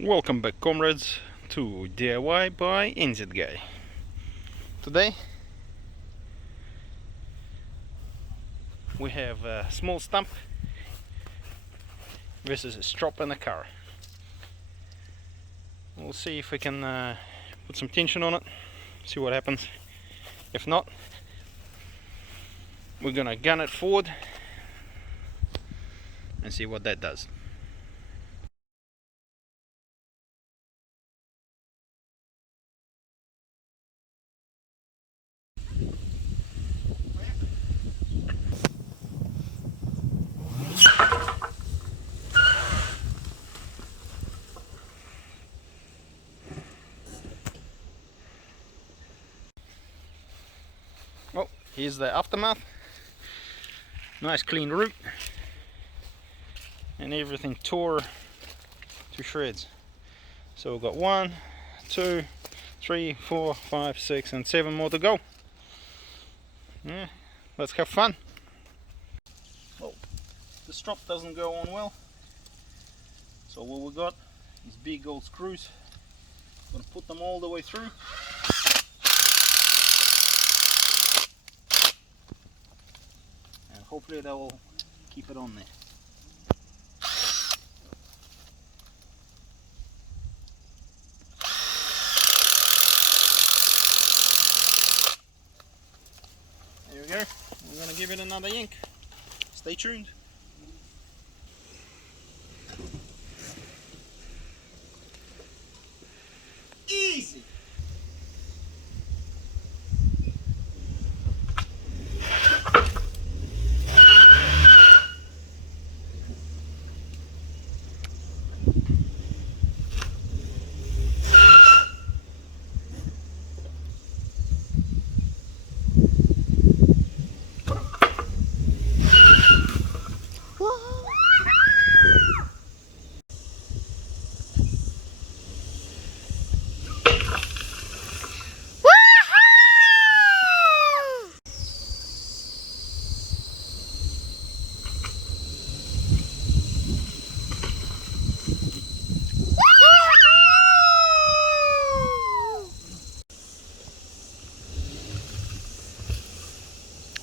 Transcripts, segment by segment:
Welcome back, comrades, to DIY by NZguy. Today we have a small stump versus a strop in a car. We'll see if we can put some tension on it, see what happens. If not, we're gonna gun it forward and see what that does. Well, here's the aftermath. Nice clean root, and everything tore to shreds. So we've got 1, 2, 3, 4, 5, 6 and 7 more to go. Yeah, let's have fun. Well, the strop doesn't go on well, so what we got is big old screws. I'm gonna put them all the way through. And hopefully that will keep it on there. There we go. We're gonna give it another yank. Stay tuned. Easy.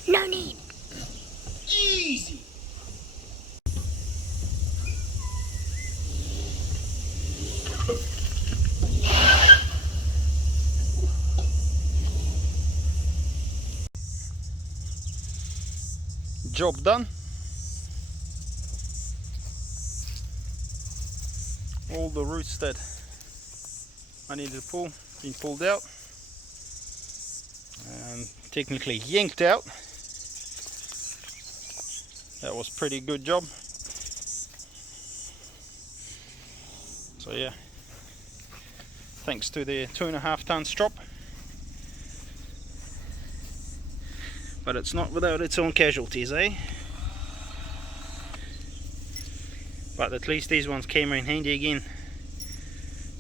No need. Easy. Job done. All the roots that I needed to pull been pulled out and technically yanked out. That was pretty good job. So yeah, thanks to the 2.5 ton strop. But it's not without its own casualties, eh? But at least these ones came in handy again.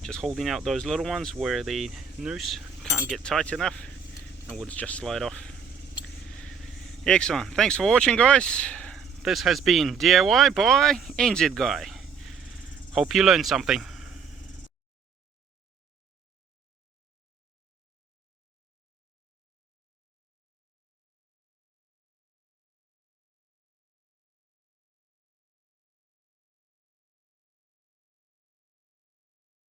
Just holding out those little ones where the noose can't get tight enough and would just slide off. Excellent. Thanks for watching, guys. This has been DIY by NZguy. Hope you learned something.